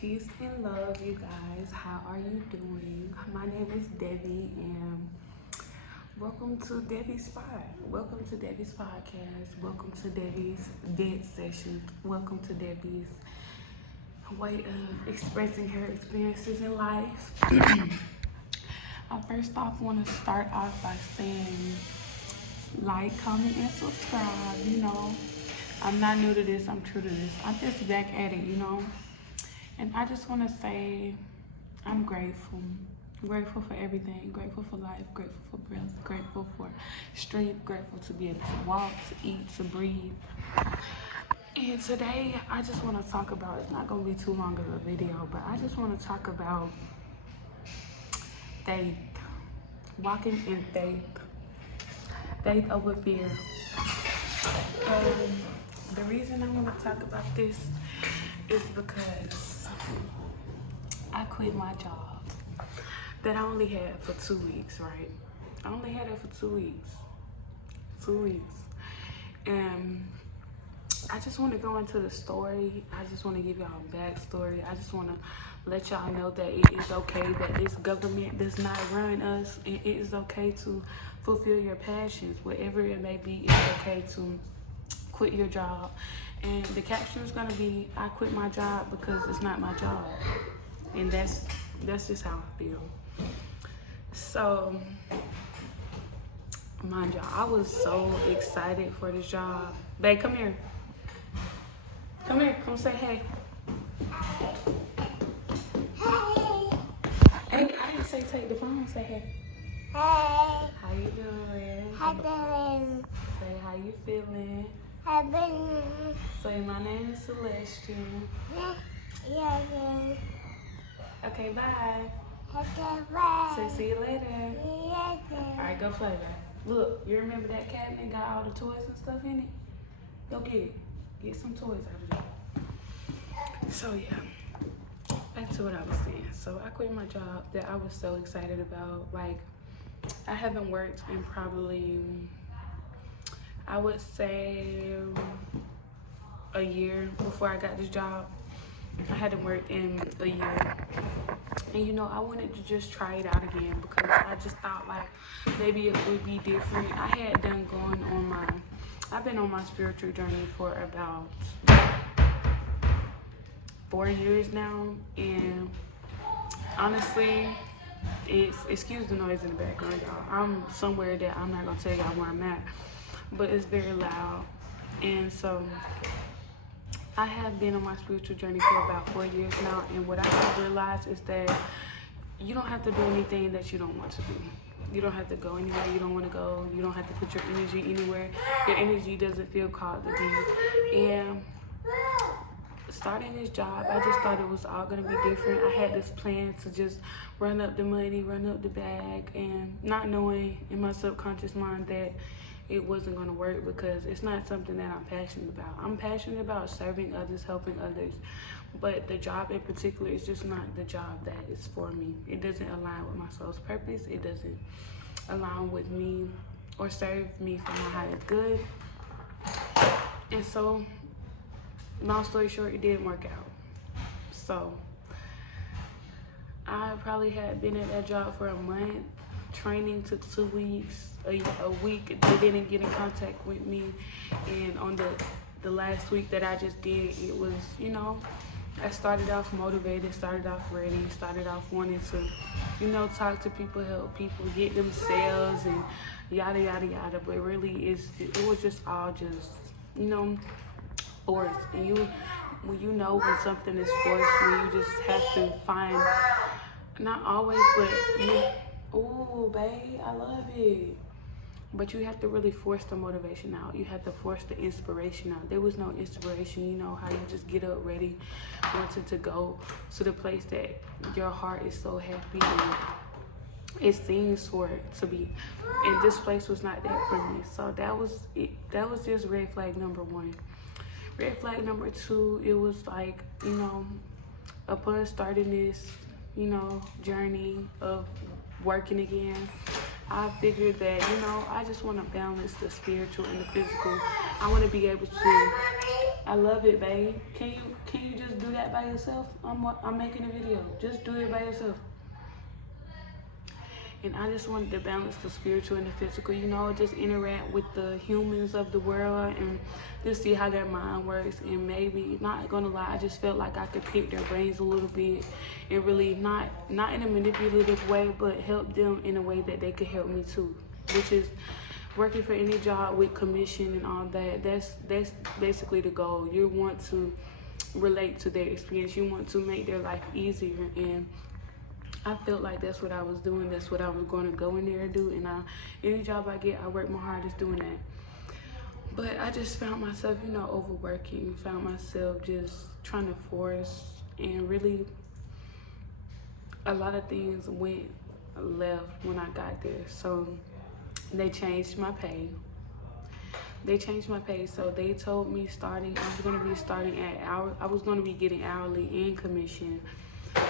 Peace and love, you guys. How are you doing? My name is Devi, and welcome to Devi's Spot. Welcome to Devi's podcast. Welcome to Devi's Dead Session. Welcome to Devi's way of expressing her experiences in life. I first off want to start off by saying like, comment, and subscribe. I'm not new to this, I'm true to this. I'm just back at it, And I just want to say I'm grateful. Grateful for everything. Grateful for life. Grateful for breath. Grateful for strength. Grateful to be able to walk, to eat, to breathe. And today I just want to talk about, it's not going to be too long of a video, but I just want to talk about faith. Walking in faith. Faith over fear. The reason I want to talk about this is because I quit my job that I only had for 2 weeks, right? I only had it for 2 weeks. 2 weeks. And I just want to go into the story. I just want to give y'all a backstory. I just want to let y'all know that it is okay, that this government does not run us. It is okay to fulfill your passions, whatever it may be. It's okay to quit your job. And the caption is gonna be, I quit my job because it's not my job. And that's just how I feel. So, mind y'all, I was so excited for this job. Babe, come here. Come here, come say hey. Hey, I didn't say take the phone, say hey. Hey. How you doing? How doing? Say how you feeling. How doing? Say my name is Celestian. Yeah. Okay, bye. Okay, bye. Say see you later. Yeah. Alright, go play that. Look, you remember that cabinet got all the toys and stuff in it? Go get it. Get some toys out of it. So yeah, back to what I was saying. So I quit my job that I was so excited about. Like, I haven't worked in probably, I would say, a year before I got this job. I hadn't worked in a year. And I wanted to just try it out again because I just thought like maybe it would be different. I had I've been on my spiritual journey for about 4 years now. And honestly, excuse the noise in the background, y'all. I'm somewhere that I'm not gonna tell y'all where I'm at, but it's very loud. And so I have been on my spiritual journey for about 4 years now, and what I have realized is that you don't have to do anything that you don't want to do. You don't have to go anywhere you don't want to go. You don't have to put your energy anywhere your energy doesn't feel called to be. And starting this job, I just thought it was all going to be different. I had this plan to just run up the money, run up the bag, and not knowing in my subconscious mind that it wasn't going to work because it's not something that I'm passionate about. I'm passionate about serving others, helping others, but the job in particular is just not the job that is for me. It doesn't align with my soul's purpose. It doesn't align with me or serve me for my highest good. And so, long story short, it didn't work out. So I probably had been at that job for a month. Training took 2 weeks, a week. They didn't get in contact with me. And on the last week that I just did, it was, I started off motivated, started off ready, started off wanting to, talk to people, help people, get them sales and yada, yada, yada. But really, it was just all just, forced. And when when something is forced, when you just have to find, not always, but ooh, babe, I love it. But you have to really force the motivation out. You have to force the inspiration out. There was no inspiration, how you just get up ready, wanting to go to the place that your heart is so happy and it seems for it to be. And this place was not that for me. So that was it. That was just red flag number 1. Red flag number 2, it was like, upon starting this, journey of working again, I figured that, I just want to balance the spiritual and the physical. I want to be able to I love it, babe. Can you just do that by yourself? I'm making a video. Just do it by yourself. And I just wanted to balance the spiritual and the physical, you know, just interact with the humans of the world and just see how their mind works. And maybe, not gonna lie, I just felt like I could pick their brains a little bit and really not in a manipulative way, but help them in a way that they could help me too, which is working for any job with commission and all that. That's basically the goal. You want to relate to their experience. You want to make their life easier, and I felt like that's what I was doing. That's what I was going to go in there and do. And any job I get, I work my hardest doing that. But I just found myself, you know, overworking. Found myself just trying to force, and really a lot of things went left when I got there. So they changed my pay. So they told me I was going to be starting at I was going to be getting hourly and commission.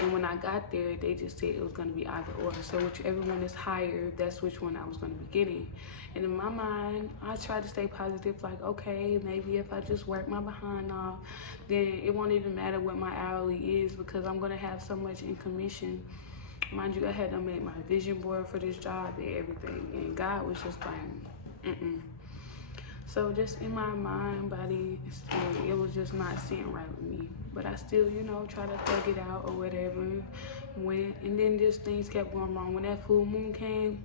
And when I got there, they just said it was going to be either or. So whichever one is higher, that's which one I was going to be getting. And in my mind, I tried to stay positive, like, okay, maybe if I just work my behind off, then it won't even matter what my hourly is, because I'm going to have so much in commission. Mind you, I had to make my vision board for this job and everything. And God was just like, So just in my mind, body, spirit, it was just not sitting right with me. But I still, you know, try to thug it out or whatever. And then just things kept going wrong. When that full moon came,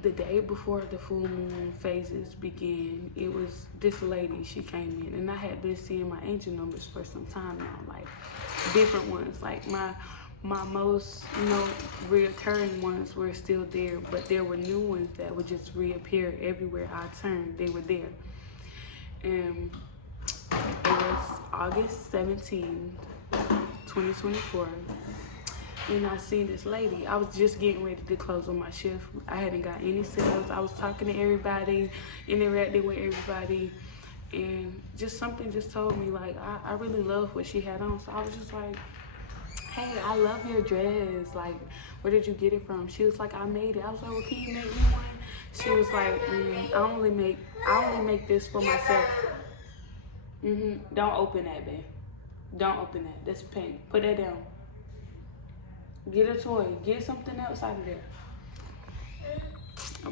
the day before the full moon phases began, it was this lady, she came in. And I had been seeing my angel numbers for some time now, like different ones. Like my most, you know, reoccurring ones were still there, but there were new ones that would just reappear everywhere I turned. They were there. And it was August 17, 2024. And I seen this lady. I was just getting ready to close on my shift. I hadn't got any sales. I was talking to everybody, interacting with everybody. And just something just told me, like, I really love what she had on. So I was just like, hey, I love your dress. Like, where did you get it from? She was like, I made it. I was like, well, can you make me one? She was like, I only make this for myself. Don't open that, babe. Don't open that. That's pain. Put that down. Get a toy. Get something else out of there.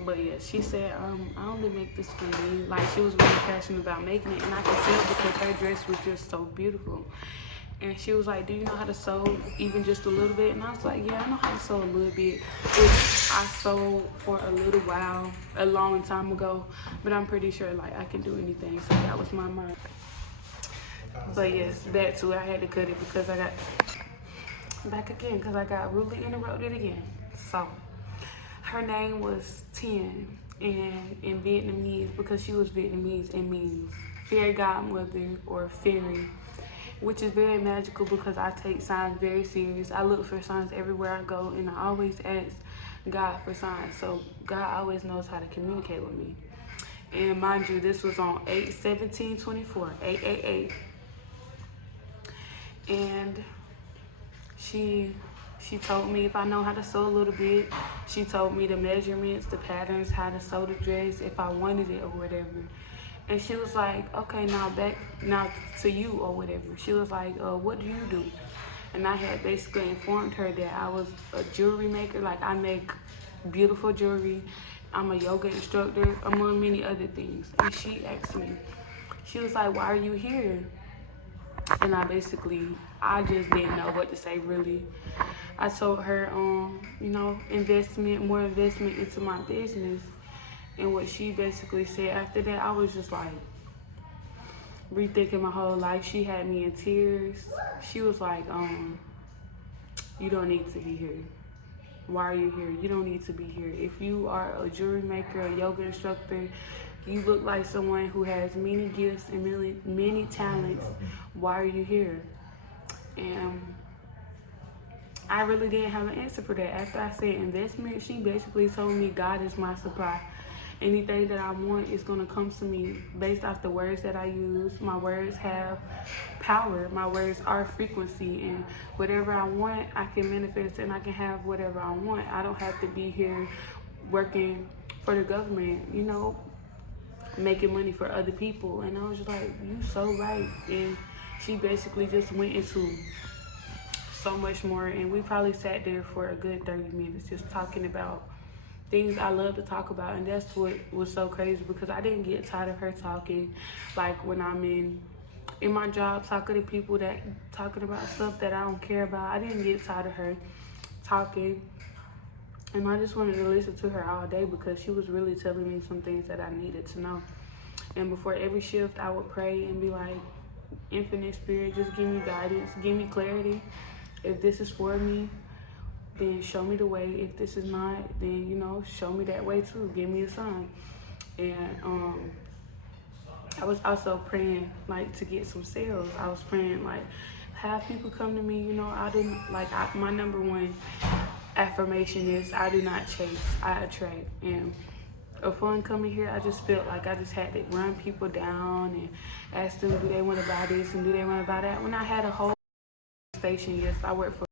But yeah, she said, I only make this for me. Like, she was really passionate about making it, and I could tell because her dress was just so beautiful. And she was like, do you know how to sew even just a little bit? And I was like, yeah, I know how to sew a little bit. I sewed for a little while, a long time ago, but I'm pretty sure like I can do anything. So that was my mind. But yes, that too, I had to cut it because I got back again because I got rudely interrupted again. So her name was Tien, and in Vietnamese, because she was Vietnamese, it means fairy godmother or fairy, which is very magical because I take signs very serious. I look for signs everywhere I go, and I always ask God for signs. So God always knows how to communicate with me. And mind you, this was on 8/17/24, 888. And she told me if I know how to sew a little bit. She told me the measurements, the patterns, how to sew the dress, if I wanted it or whatever. And she was like, okay, now to you or whatever. She was like, what do you do? And I had basically informed her that I was a jewelry maker. Like, I make beautiful jewelry. I'm a yoga instructor, among many other things. And she asked me, she was like, why are you here? And I just didn't know what to say, really. I told her, you know, more investment into my business. And what she basically said after that, I was just like rethinking my whole life. She had me in tears. She was like, you don't need to be here. Why are you here? You don't need to be here. If you are a jewelry maker, a yoga instructor, you look like someone who has many gifts and many talents. Why are you here? And I really didn't have an answer for that. After I said investment, she basically told me God is my supply. Anything that I want is going to come to me based off the words that I use. My words have power. My words are frequency. And whatever I want, I can manifest, and I can have whatever I want. I don't have to be here working for the government. You know, making money for other people. And I was just like, you so right. And she basically just went into so much more, and we probably sat there for a good 30 minutes just talking about things I love to talk about. And that's what was so crazy, because I didn't get tired of her talking. Like when I'm in my job talking to people that talking about stuff that I don't care about, I didn't get tired of her talking. And I just wanted to listen to her all day, because she was really telling me some things that I needed to know. And before every shift, I would pray and be like, Infinite Spirit, just give me guidance, give me clarity. If this is for me, then show me the way. If this is not, then, show me that way too. Give me a sign. And I was also praying, like, to get some sales. I was praying, like, have people come to me. I didn't, my number one affirmation is I do not chase, I attract. And upon coming here, I just felt like I just had to run people down and ask them, do they want to buy this and do they want to buy that? When I had a whole station, yes, I work for,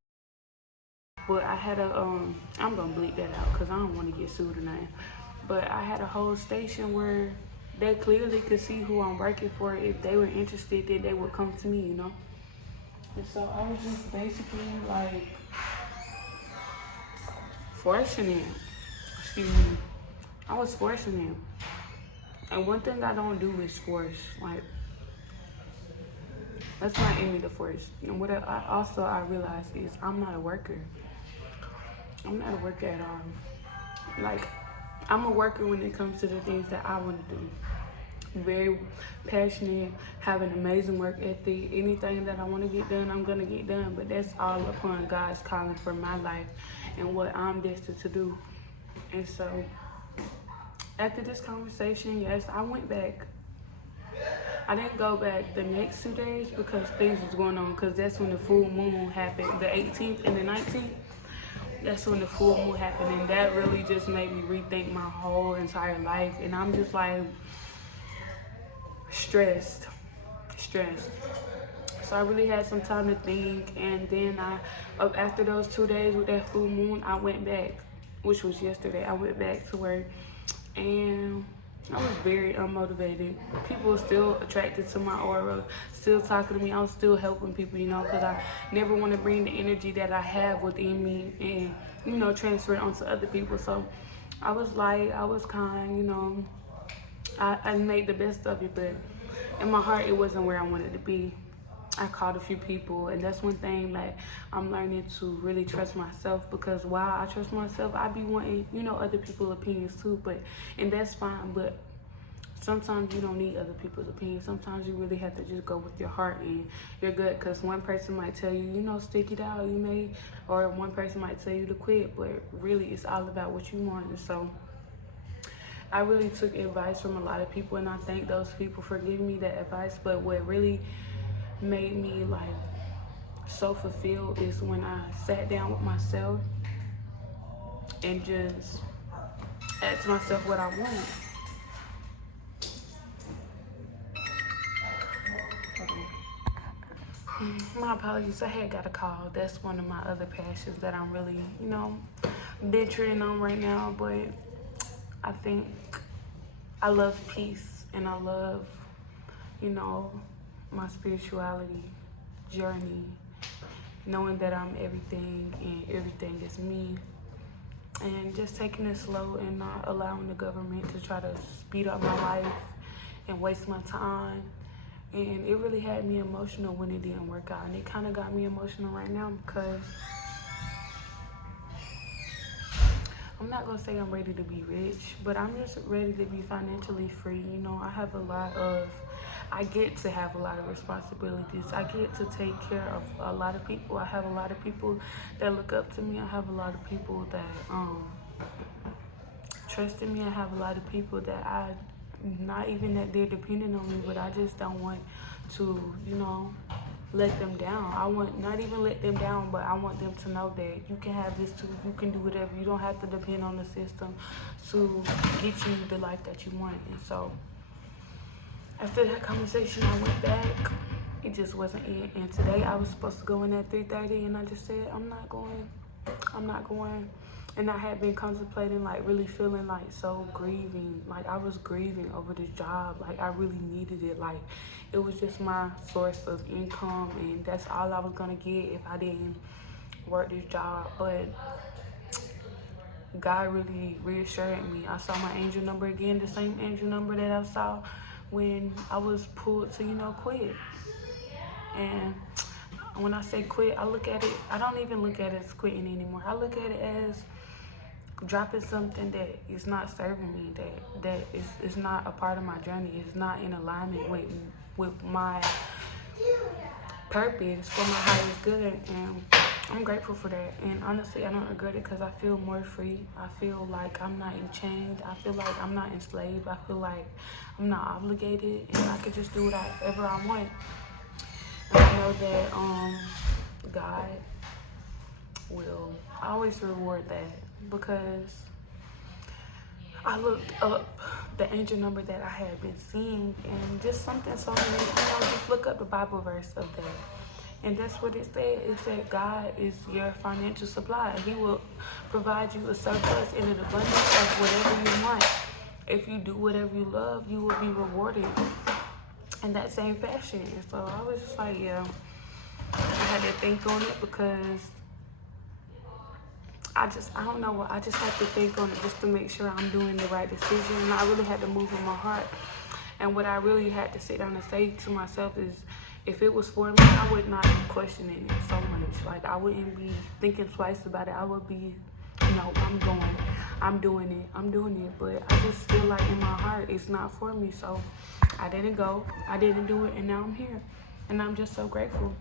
but I had I'm gonna bleep that out because I don't want to get sued or nothing. But I had a whole station where they clearly could see who I'm working for. If they were interested, then they would come to me, And so I was just basically like forcing it. Excuse me. I was forcing him. And one thing I don't do is force. Like, that's not in me to force. And what I realized is I'm not a worker. I'm not a worker at all. Like, I'm a worker when it comes to the things that I want to do. Very passionate, have an amazing work ethic. Anything that I want to get done, I'm going to get done. But that's all upon God's calling for my life and what I'm destined to do. And so, after this conversation, yes, I went back. I didn't go back the next 2 days because things was going on, because that's when the full moon happened, the 18th and the 19th. That's when the full moon happened, and that really just made me rethink my whole entire life. And I'm just like stressed. So I really had some time to think, and then after those 2 days with that full moon, I went back, which was yesterday. I went back to work, and I was very unmotivated. People were still attracted to my aura, still talking to me. I was still helping people, because I never want to bring the energy that I have within me and, transfer it onto other people. So I was light, I was kind, I made the best of it, but in my heart, it wasn't where I wanted to be. I called a few people, and that's one thing that I'm learning to really trust myself, because while I trust myself, I be wanting, other people's opinions too, and that's fine, but sometimes you don't need other people's opinions. Sometimes you really have to just go with your heart and your gut, because one person might tell you, stick it out, or one person might tell you to quit, but really it's all about what you want. And so I really took advice from a lot of people, and I thank those people for giving me that advice. But what really made me so fulfilled is when I sat down with myself and just asked myself what I wanted. My apologies, I had got a call. That's one of my other passions that I'm really, venturing on right now. But I think I love peace, and I love, my spirituality journey, knowing that I'm everything and everything is me, and just taking it slow and not allowing the government to try to speed up my life and waste my time. And it really had me emotional when it didn't work out, and it kind of got me emotional right now, because I'm not gonna say I'm ready to be rich, but I'm just ready to be financially free. I get to have a lot of responsibilities. I get to take care of a lot of people. I have a lot of people that look up to me. I have a lot of people that trust in me. I have a lot of people that not even that they're dependent on me, but I just don't want to, let them down. I want not even let them down, but I want them to know that you can have this too. You can do whatever. You don't have to depend on the system to get you the life that you want. And so after that conversation, I went back. It just wasn't it. And today I was supposed to go in at 3:30, and I just said, I'm not going. And I had been contemplating, like really feeling like so grieving. Like I was grieving over this job. Like I really needed it. Like it was just my source of income, and that's all I was gonna get if I didn't work this job. But God really reassured me. I saw my angel number again, the same angel number that I saw when I was pulled to, quit. And when I say quit, I look at it, I don't even look at it as quitting anymore. I look at it as dropping something that is not serving me, that is not a part of my journey, is not in alignment with my purpose, for my highest good. And I'm grateful for that. And honestly, I don't regret it because I feel more free. I feel like I'm not enchained. I feel like I'm not enslaved. I feel like I'm not obligated, and I could just do whatever I want. And I know that God will always reward that, because I looked up the angel number that I had been seeing, and just something so many, just look up the Bible verse of that. And that's what it said. It said God is your financial supply. He will provide you a surplus and an abundance of whatever you want. If you do whatever you love, you will be rewarded in that same fashion. And so I was just like, yeah, I had to think on it, because I don't know, I just had to think on it just to make sure I'm doing the right decision. And I really had to move in my heart. And what I really had to sit down and say to myself is, if it was for me, I would not be questioning it so much. Like, I wouldn't be thinking twice about it. I would be, no, I'm doing it. But I just feel like in my heart, it's not for me. So I didn't go, I didn't do it, and now I'm here. And I'm just so grateful.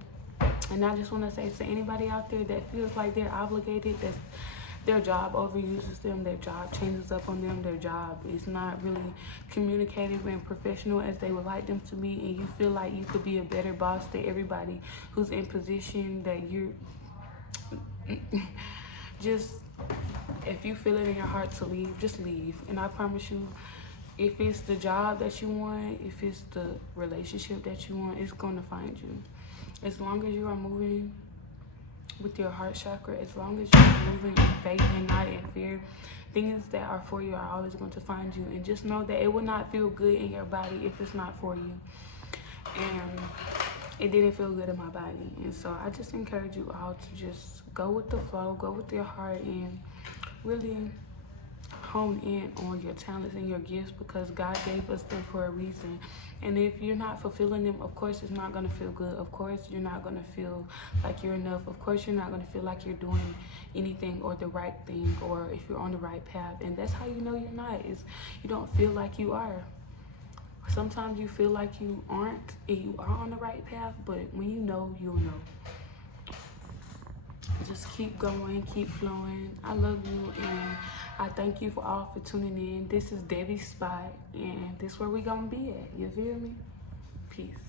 And I just want to say to anybody out there that feels like they're obligated, that their job overuses them, their job changes up on them, their job is not really communicative and professional as they would like them to be, and you feel like you could be a better boss to everybody who's in position, that you're just, if you feel it in your heart to leave, just leave. And I promise you, if it's the job that you want, if it's the relationship that you want, it's going to find you. As long as you are moving with your heart chakra, as long as you're moving in faith and not in fear, things that are for you are always going to find you. And just know that it will not feel good in your body if it's not for you. And it didn't feel good in my body. And so I just encourage you all to just go with the flow, go with your heart, and really hone in on your talents and your gifts, because God gave us them for a reason. And if you're not fulfilling them, of course it's not going to feel good. Of course you're not going to feel like you're enough. Of course you're not going to feel like you're doing anything or the right thing, or if you're on the right path. And that's how you know you're not, is you don't feel like you are. Sometimes you feel like you aren't and you are on the right path, but when you know, you'll know. Just keep going, keep flowing. I love you, and I thank you for all for tuning in. This is Devi's Spot, and this is where we gonna be at. You feel me? Peace.